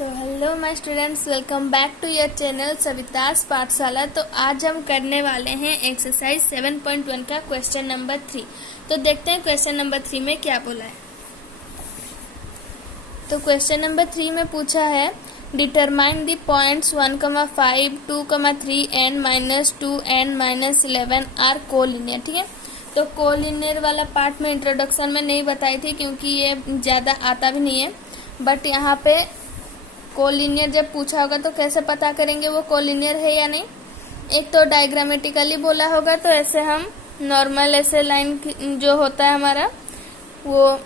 तो hello my students, welcome back to your channel Savita's Pathshala. तो आज हम करने वाले हैं एक्सरसाइज 7.1 का क्वेश्चन नंबर 3। तो देखते हैं क्वेश्चन नंबर 3 में क्या बोला है। तो क्वेश्चन नंबर 3 में पूछा है determine the points 1,5, 2,3 and -2 and -11 are collinear. ठीक है, तो कोलिनियर वाला पार्ट में इंट्रोडक्शन में नहीं बताई थी क्योंकि ये ज़्यादा आता भी नहीं है, बट यहाँ पे कोलिनियर जब पूछा होगा तो कैसे पता करेंगे वो कोलिनियर है या नहीं। एक तो डायग्रामेटिकली बोला होगा तो ऐसे हम नॉर्मल ऐसे लाइन जो होता है हमारा वो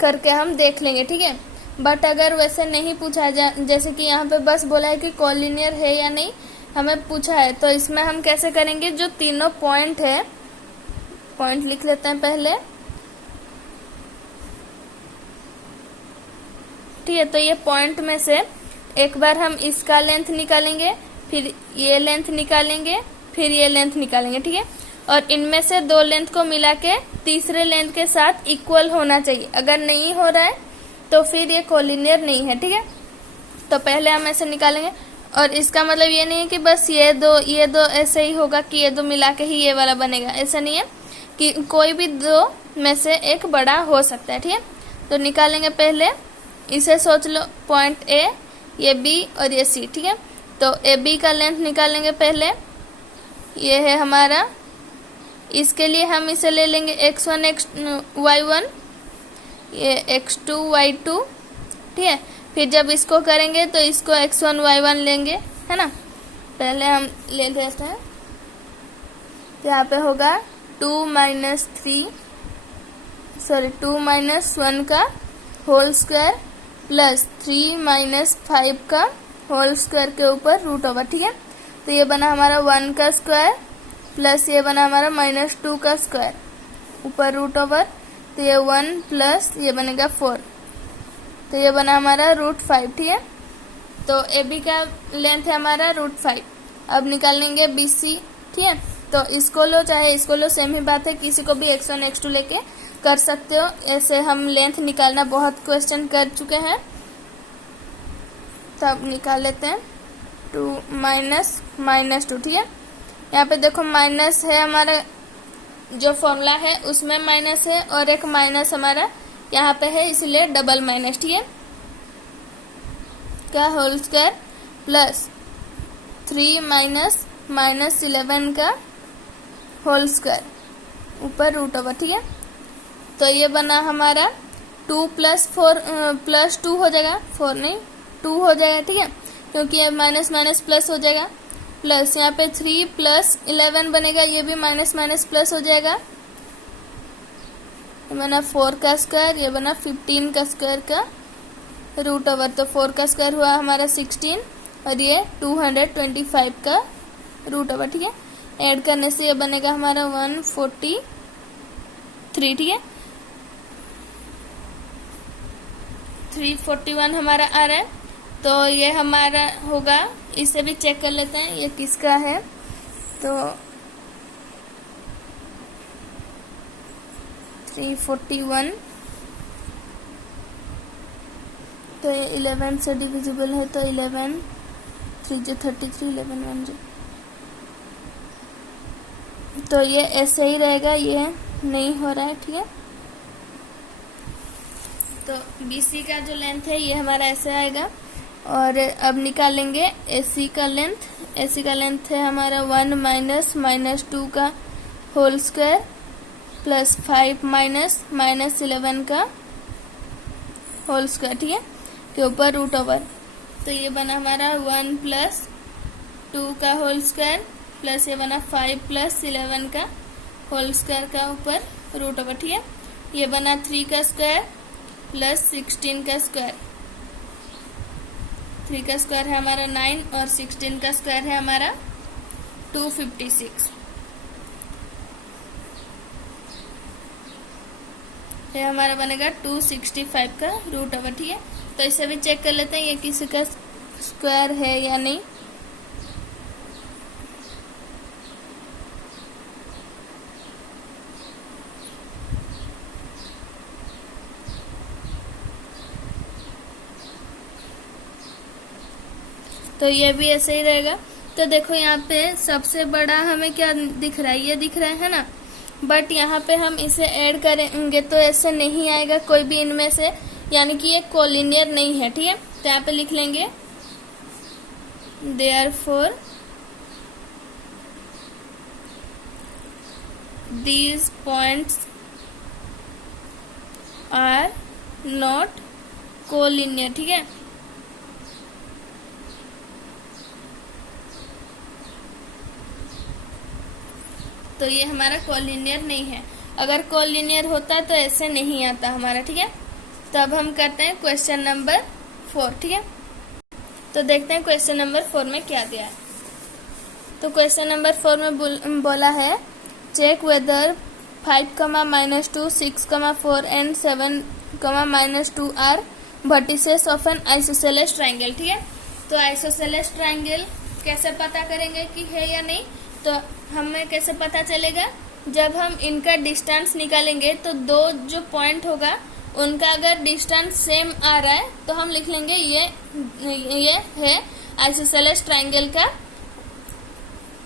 करके हम देख लेंगे। ठीक है, बट अगर वैसे नहीं पूछा जैसे कि यहाँ पे बस बोला है कि कोलिनियर है या नहीं हमें पूछा है, तो इसमें हम कैसे करेंगे। जो तीनों पॉइंट है, पॉइंट लिख लेते हैं पहले। ठीक है, तो ये पॉइंट में से एक बार हम इसका लेंथ निकालेंगे, फिर ये लेंथ निकालेंगे, फिर ये लेंथ निकालेंगे। ठीक है, और इनमें से दो लेंथ को मिला के तीसरे लेंथ के साथ इक्वल होना चाहिए। अगर नहीं हो रहा है तो फिर ये कोलिनियर नहीं है। ठीक है, तो पहले हम ऐसे निकालेंगे, और इसका मतलब ये नहीं है कि बस ये दो ऐसे ही होगा कि ये दो मिला के ही ये वाला बनेगा। ऐसा नहीं है कि कोई भी दो में से एक बड़ा हो सकता है। ठीक है, तो निकालेंगे पहले इसे। सोच लो पॉइंट ए, ये बी और ये सी। ठीक है, तो ए बी का लेंथ निकालेंगे पहले। ये है हमारा, इसके लिए हम इसे ले लेंगे x1 y1, ये x2 y2। ठीक है, फिर जब इसको करेंगे तो इसको x1 y1 लेंगे, है ना। पहले हम ले लेते हैं, यहाँ पे होगा 2 - 1 का होल स्क्वायर प्लस 3 - 5 का होल स्क्वायर के ऊपर रूट ओवर। ठीक है, तो ये बना हमारा 1 का स्क्वायर प्लस ये बना हमारा -2 का स्क्वायर ऊपर रूट ओवर। तो ये 1 प्लस ये बनेगा 4, तो ये बना हमारा √5। ठीक है, तो ए बी का लेंथ है हमारा √5। अब निकालेंगे बी सी। ठीक है, तो इसको लो चाहे इसको लो, सेम ही बात है। किसी को भी x1 x2 लेके कर सकते हो। ऐसे हम लेंथ निकालना बहुत क्वेश्चन कर चुके हैं, तब निकाल लेते हैं। 2 -2। ठीक है, यहाँ पे देखो माइनस है हमारा, जो फॉर्मूला है उसमें माइनस है, और एक माइनस हमारा यहाँ पे है, इसलिए डबल माइनस। ठीक है, का होल स्क्वायर प्लस 3 -11 का होल स्क्वायर ऊपर रूट ओवर। ठीक है, तो ये बना हमारा 2 + 4 + 2 हो जाएगा, 4 नहीं 2 हो जाएगा। ठीक है, क्योंकि ये माइनस प्लस हो जाएगा, प्लस यहाँ पे 3 + 11 बनेगा, ये भी माइनस प्लस हो जाएगा। ये बना 4 का स्क्वायर, ये बना 15 का स्क्वायर का रूट ओवर। तो 4 का स्क्वायर हुआ हमारा 16 और ये 225 का रूट ओवर। ठीक है, ऐड करने से ये बनेगा हमारा 143। ठीक है, 341 हमारा आ रहा है। तो ये हमारा होगा, इसे भी चेक कर लेते हैं ये किसका है। तो 341, तो ये 11 से डिविजिबल है, तो 11 3 जो 33, 11 1 जो, तो ये ऐसे ही रहेगा, ये नहीं हो रहा है। ठीक है, तो BC का जो लेंथ है ये हमारा ऐसे आएगा। और अब निकालेंगे AC का लेंथ। AC का लेंथ है हमारा 1 - -2 का होल स्क्वायर प्लस 5 - -11 का होल स्क्वायर। ठीक है, के ऊपर रूट ओवर। तो ये बना हमारा 1 + 2 का होल स्क्वायर प्लस ये बना 5 + 11 का होल स्क्वायर का ऊपर रूट ओवर। ठीक है, ये बना 3 का स्क्वायर प्लस 16 का स्क्वायर। 3 का स्क्वायर है हमारा 9 और 16 का स्क्वायर है हमारा 256। ये हमारा बनेगा 265 का रूट ओवर। ठीक है, तो इसे भी चेक कर लेते हैं ये किसी का स्क्वायर है या नहीं। तो ये भी ऐसे ही रहेगा। तो देखो यहाँ पे सबसे बड़ा हमें क्या दिख रहा है, ये दिख रहा है ना, बट यहाँ पे हम इसे ऐड करेंगे तो ऐसे नहीं आएगा कोई भी इनमें से, यानी कि ये कोलिनियर नहीं है, ठीक है। तो यहाँ पे लिख लेंगे therefore these points are not collinear, ठीक है। तो ये हमारा कोलिनियर नहीं है, अगर कोलिनियर होता तो ऐसे नहीं आता हमारा, ठीक है। तो अब हम करते हैं क्वेश्चन नंबर 4, ठीक है। तो देखते हैं क्वेश्चन नंबर 4 में क्या दिया है। तो क्वेश्चन नंबर 4 में बोला है check whether 5, -2, 6, 4 and 7, -2 are vertices of an isosceles triangle, ठीक है। तो आइसोसेलेस ट्रायंगल कैसे पता करेंगे कि है या नहीं, तो हमें कैसे पता चलेगा, जब हम इनका डिस्टेंस निकालेंगे तो दो जो पॉइंट होगा उनका अगर डिस्टेंस सेम आ रहा है तो हम लिख लेंगे ये है आइसोसेलेस ट्रायंगल का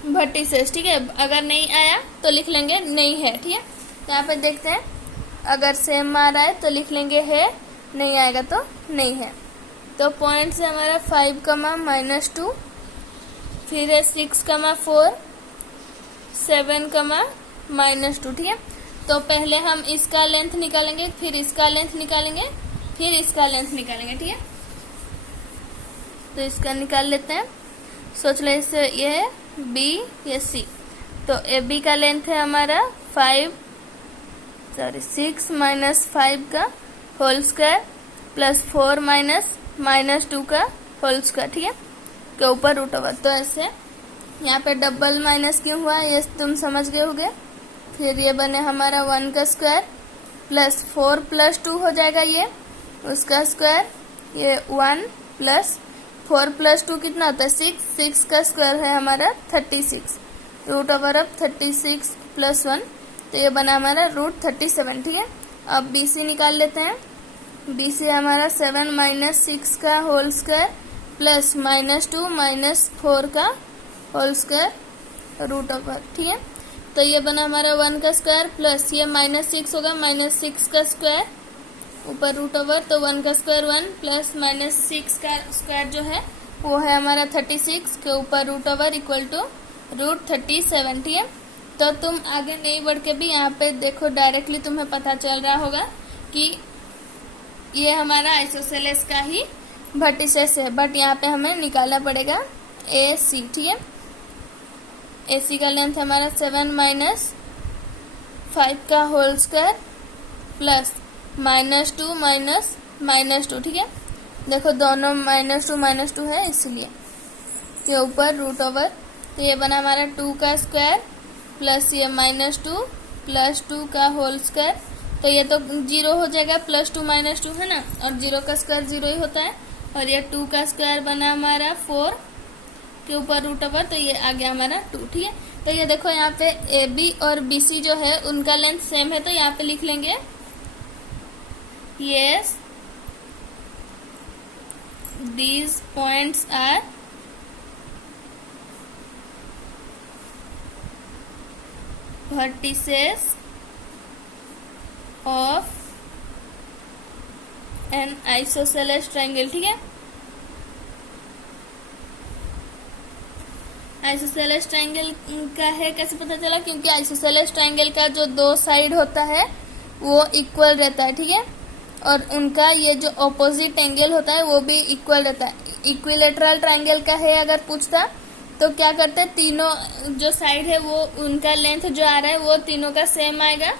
वर्टिसेस, ठीक है। अगर नहीं आया तो लिख लेंगे नहीं है, ठीक है। तो यहाँ पे देखते हैं, अगर सेम आ रहा है तो लिख लेंगे है, नहीं आएगा तो नहीं है। तो पॉइंट से हमारा 5, -2, फिर है 6, 4, 7, -2, ठीक है। तो पहले हम इसका लेंथ निकालेंगे, फिर इसका लेंथ निकालेंगे, फिर इसका लेंथ निकालेंगे, ठीक है। तो इसका निकाल लेते हैं, सोच ले इससे ये है बी, ये सी। तो ए बी का लेंथ है हमारा 6 - 5 का होल स्क्वायर प्लस 4 - -2 का होल स्क्वायर, ठीक है, के ऊपर √। तो ऐसे यहाँ पे डबल माइनस क्यों हुआ ये तुम समझ गए होगे। फिर ये बने हमारा 1 का स्क्वायर प्लस 4 + 2 हो जाएगा ये उसका स्क्वायर, ये 1 + 4 + 2 कितना होता है 6 का स्क्वायर है हमारा 36, √36 + 1, तो ये बना हमारा √37, ठीक है। अब बी सी निकाल लेते हैं। बी सी हमारा 7 - 6 का होल स्क्वायर प्लस -2 - 4 का होल स्क्वायर √, ठीक है। तो ये बना हमारा 1 का स्क्वायर प्लस ये -6 होगा -6 का स्क्वायर ऊपर √, तो 1 का स्क्वायर 1 प्लस -6 का स्क्वायर जो है वो है हमारा 36 के ऊपर √, इक्वल टू √37, ठीक है। तो तुम आगे नहीं बढ़ के भी यहाँ पे देखो, डायरेक्टली तुम्हें पता चल रहा होगा कि ये हमारा आइसोसेलेस का ही वर्टिसेस है, बट यहाँ पे हमें निकालना पड़ेगा ए सी, ठीक है। ए सी का लेंथ हमारा 7 - 5 का होल स्क्वायर प्लस -2 -2, ठीक है। देखो दोनों -2 है इसलिए के ऊपर √। तो ये बना हमारा 2 का स्क्वायर प्लस ये -2 + 2 का होल स्क्वायर, तो ये तो 0 हो जाएगा, +2 - 2 है ना, और 0 का स्क्वायर 0 ही होता है। और ये 2 का स्क्वायर बना हमारा 4 के ऊपर √, तो ये आ गया हमारा 2, ठीक है। तो ये देखो यहाँ पे ए बी और बी सी जो है उनका लेंथ सेम है, तो यहाँ पे लिख लेंगे yes these points are vertices of an isosceles triangle, ठीक है। आइसोसेलेस ट्रायंगल का है कैसे पता चला, क्योंकि आइसोसेलेस ट्रायंगल का जो दो साइड होता है वो इक्वल रहता है, ठीक है, और उनका ये जो ऑपोजिट एंगल होता है वो भी इक्वल रहता है। इक्विलेटरल ट्रायंगल का है अगर पूछता तो क्या करते हैं, तीनों जो साइड है वो उनका लेंथ जो आ रहा है वो तीनों का सेम आएगा,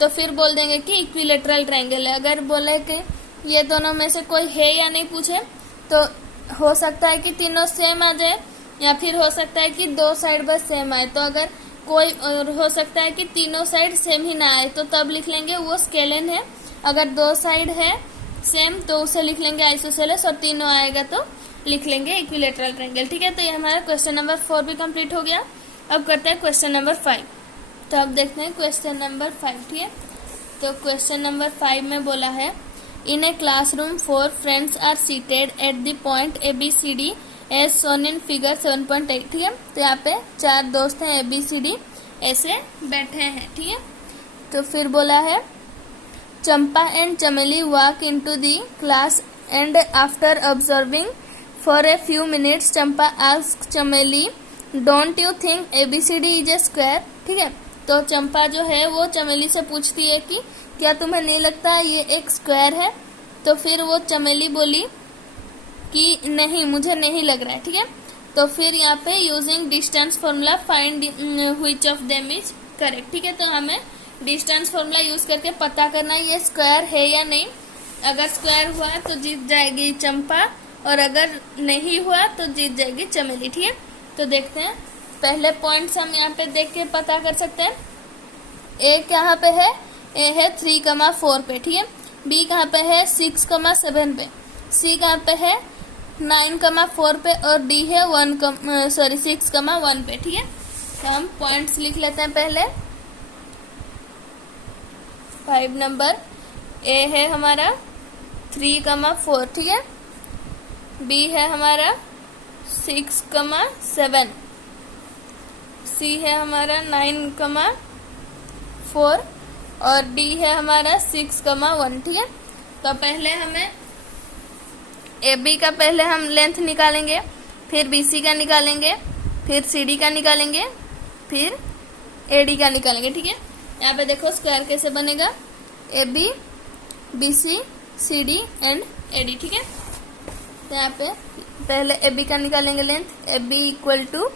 तो फिर बोल देंगे कि इक्विलेटरल ट्रायंगल है। अगर बोले कि ये दोनों में से कोई है या नहीं पूछे तो हो सकता है कि तीनों सेम आ जाए, या फिर हो सकता है कि दो साइड बस सेम आए। तो अगर कोई और हो सकता है कि तीनों साइड सेम ही ना आए, तो तब लिख लेंगे वो स्केलन है। अगर दो साइड है सेम तो उसे लिख लेंगे आइसोसेलेस, और तीनों आएगा तो लिख लेंगे इक्विलेटरल ट्रायंगल, ठीक है। तो ये हमारा क्वेश्चन नंबर 4 भी कंप्लीट हो गया। अब करते हैं क्वेश्चन नंबर 5। तो अब देखते हैं क्वेश्चन नंबर 5, ठीक है। तो क्वेश्चन नंबर 5 में बोला है in a classroom 4 friends are seated at the point ABCD as shown in figure 7.8। ठीक है, तो यहाँ पे 4 दोस्त हैं ABCD ऐसे बैठे हैं। ठीक है, तो फिर बोला है Champa and Chameli walk into the class and after observing for a few minutes Champa asked Chameli don't you think ABCD is a square. ठीक है, तो चंपा जो है वो चमेली से पूछती है कि क्या तुम्हें नहीं लगता ये एक स्क्वायर है। तो फिर वो चमेली बोली कि नहीं, मुझे नहीं लग रहा है। ठीक है, तो फिर यहाँ पे using distance formula find which of them is correct. ठीक है, तो हमें डिस्टेंस फॉर्मूला यूज करके पता करना ये स्क्वायर है या नहीं। अगर स्क्वायर हुआ तो जीत जाएगी चंपा और अगर नहीं हुआ तो जीत जाएगी चमेली। ठीक है, तो देखते हैं पहले पॉइंट्स हम यहाँ पे देख के पता कर सकते हैं। ए कहाँ पे है, ए है 3,4 पे। ठीक है, बी कहाँ पे है 6,7 पे, सी कहाँ पे है 9,4 पे और डी है 6,1 पे। ठीक है, तो हम पॉइंट्स लिख लेते हैं पहले। 5 नंबर ए है हमारा 3,4। ठीक है, बी है हमारा 6,7, सी है हमारा 9,4 और डी है हमारा 6,1। ठीक है, तो पहले हमें AB का पहले हम लेंथ निकालेंगे, फिर BC का निकालेंगे, फिर CD का निकालेंगे, फिर AD का निकालेंगे। ठीक है, यहाँ पे देखो स्क्वायर कैसे बनेगा, AB BC CD and AD। ठीक है, तो यहाँ पे पहले AB का निकालेंगे length, AB equal to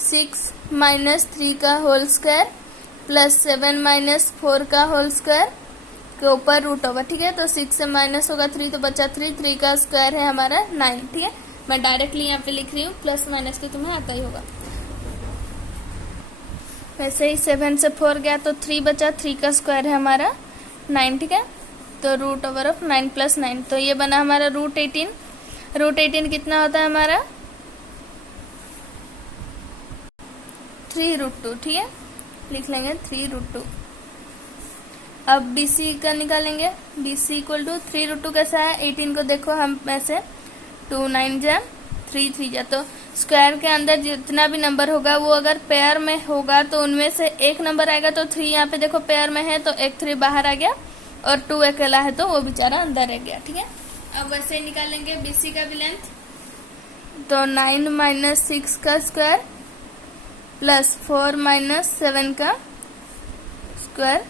6 minus 3 का होल स्क्वायर प्लस 7 माइनस 4 का होल स्क्वायर के ऊपर रूट ओवर। ठीक है, तो 6 से माइनस होगा 3 तो बचा 3 का स्क्वायर है हमारा 9। ठीक है, मैं डायरेक्टली यहाँ पे लिख रही हूँ, प्लस माइनस तो तुम्हें आता ही होगा। वैसे ही 7 से 4 गया तो 3 बचा, 3 का स्क्वायर है हमारा 9। ठीक है, तो रूट ओवर ऑफ 9 प्लस 9, तो ये बना हमारा रूट 18। रूट 18 कितना होता है हमारा 3√2। ठीक है, लिख लेंगे 3√2। अब BC का निकालेंगे, BC इक्वल टू 3√2 कैसा है, 18 को देखो हम ऐसे 2 9 जा 3 3 जा, तो स्क्वायर के अंदर जितना भी नंबर होगा वो अगर पेयर में होगा तो उनमें से एक नंबर आएगा। तो 3 यहाँ पे देखो पेयर में है तो एक 3 बाहर आ गया और 2 अकेला है तो वो बेचारा अंदर रह गया। ठीक है, अब वैसे ही निकालेंगे BC का भी लेंथ, तो 9 माइनस 6 का स्क्वायर प्लस 4 माइनस 7 का स्क्वायर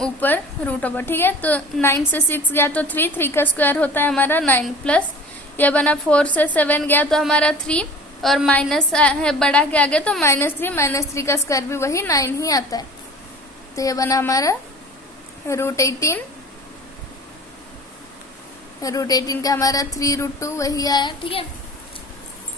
ऊपर रूट ओवर। ठीक है, तो 9 से 6 गया तो 3 का स्क्वायर होता है हमारा 9 प्लस ये बना 4 से 7 गया तो हमारा 3 और माइनस है बड़ा के आगे तो -3 का स्क्वायर भी वही 9 ही आता है। तो ये बना हमारा रूट 18 का हमारा 3√2 वही आया। ठीक है,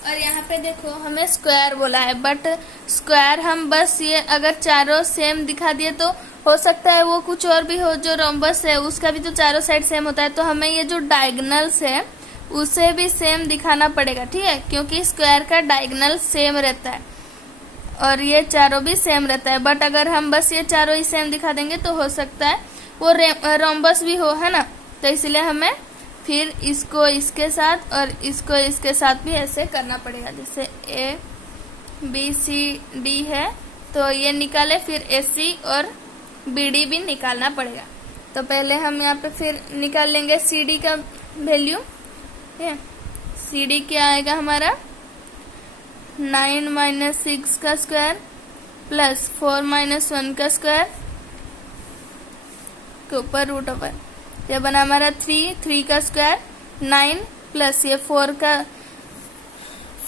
और यहाँ पे देखो हमें स्क्वायर बोला है, बट स्क्वायर हम बस ये अगर चारों सेम दिखा दिए तो हो सकता है वो कुछ और भी हो। जो रोम्बस है उसका भी तो चारों साइड सेम होता है, तो हमें ये जो डायगोनल्स है उसे भी सेम दिखाना पड़ेगा। ठीक है, क्योंकि स्क्वायर का डायगोनल सेम रहता है और ये चारों भी सेम रहता है। बट अगर हम बस ये चारों ही सेम दिखा देंगे तो हो सकता है वो रोम्बस भी हो, है ना। तो इसलिए हमें फिर इसको इसके साथ और इसको इसके साथ भी ऐसे करना पड़ेगा। जैसे ABCD है तो ये निकाले, फिर AC और BD भी निकालना पड़ेगा। तो पहले हम यहाँ पे फिर निकाल लेंगे CD का वैल्यू। CD क्या आएगा हमारा 9 माइनस 6 का स्क्वायर प्लस 4 माइनस 1 का स्क्वायर के ऊपर रूट ओवर। ये बना हमारा 3 का स्क्वायर 9 प्लस ये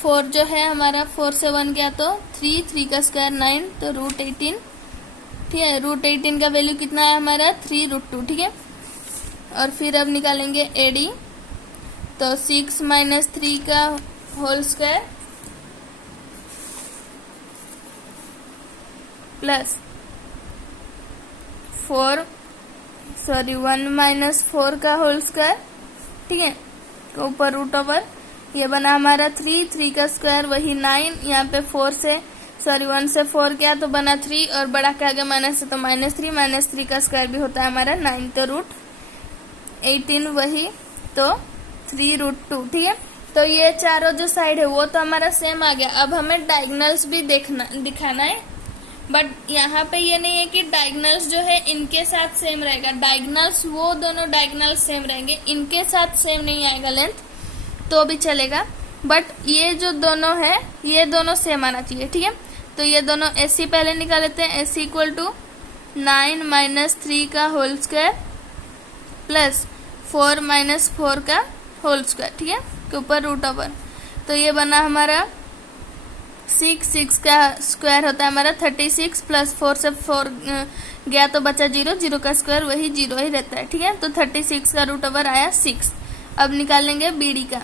4 जो है हमारा 4 से 1 गया तो 3 का स्क्वायर 9 तो रूट 18। ठीक है, रूट 18 का वैल्यू कितना है हमारा 3√2। ठीक है, और फिर अब निकालेंगे AD, तो 6 माइनस 3 का होल स्क्वायर प्लस 1 माइनस 4 का होल स्क्वायर। ठीक है, ऊपर रूट ओवर। ये बना हमारा 3 का स्क्वायर वही 9, यहाँ पे 1 से 4 गया तो बना 3 और बड़ा के आगे माइनस है तो -3 का स्क्वायर भी होता है हमारा 9 तो रूट 18 वही तो 3√2। ठीक है, तो ये चारों जो साइड है वो तो हमारा सेम आ गया। अब हमें डायगोनल्स भी दिखाना है, बट यहाँ पे ये नहीं है कि डायगोनल्स जो है इनके साथ सेम रहेगा। डायगोनल्स वो दोनों डायगोनल्स सेम रहेंगे, इनके साथ सेम नहीं आएगा लेंथ तो भी चलेगा, बट ये जो दोनों है ये दोनों सेम आना चाहिए, ठीक है। तो ये दोनों AC पहले निकाल लेते हैं। AC इक्वल टू 9 - 3 का होल स्क्वायर प्लस 4 - 4 का होल स्क्वायर, ठीक है, के ऊपर √। तो ये बना हमारा 6 का स्क्वायर होता है हमारा 36 प्लस 4 से 4 गया तो बचा 0, 0 का स्क्वायर वही 0 ही रहता है, ठीक है। तो 36 का √, आया 6। अब निकालेंगे BD का,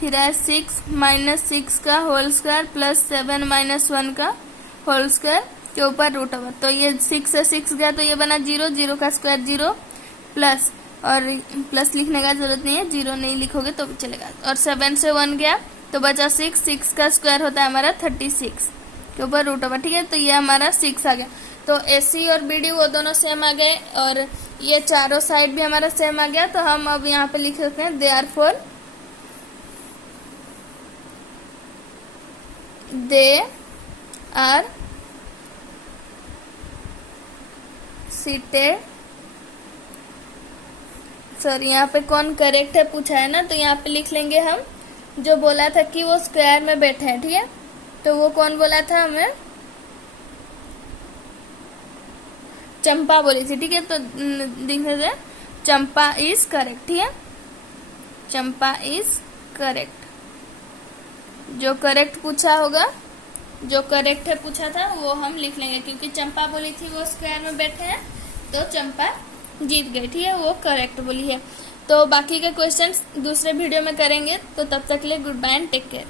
फिर आया 6 - 6 का होल स्क्वायर प्लस 7 - 1 का होल स्क्वायर के ऊपर √। तो ये 6 से 6 गया तो ये बना 0, 0 का स्क्वायर 0 प्लस, और प्लस लिखने का जरूरत नहीं है, 0 नहीं लिखोगे तो भी चलेगा। और 7 से 1 गया तो बचा 6, 6 का स्क्वायर होता है हमारा 36 के ऊपर √, ठीक है। तो ये हमारा 6 आ गया। तो AC और BD वो दोनों सेम आ गए और ये चारों साइड भी हमारा सेम आ गया। तो हम अब यहाँ पे लिख सकते हैं therefore they are seated, sorry यहाँ पे कौन करेक्ट है पूछा है ना, तो यहाँ पे लिख लेंगे हम जो बोला था कि वो स्क्वायर में बैठे हैं, ठीक है। तो वो कौन बोला था हमें, चंपा बोली थी, ठीक है। तो देख सकते चंपा इज करेक्ट, ठीक है, चंपा इज करेक्ट। जो करेक्ट पूछा होगा, जो करेक्ट है पूछा था वो हम लिख लेंगे, क्योंकि चंपा बोली थी वो स्क्वायर में बैठे हैं तो चंपा जीत गई, ठीक है, वो करेक्ट बोली है। तो बाकी के क्वेश्चंस दूसरे वीडियो में करेंगे, तो तब तक के लिए goodbye and take care.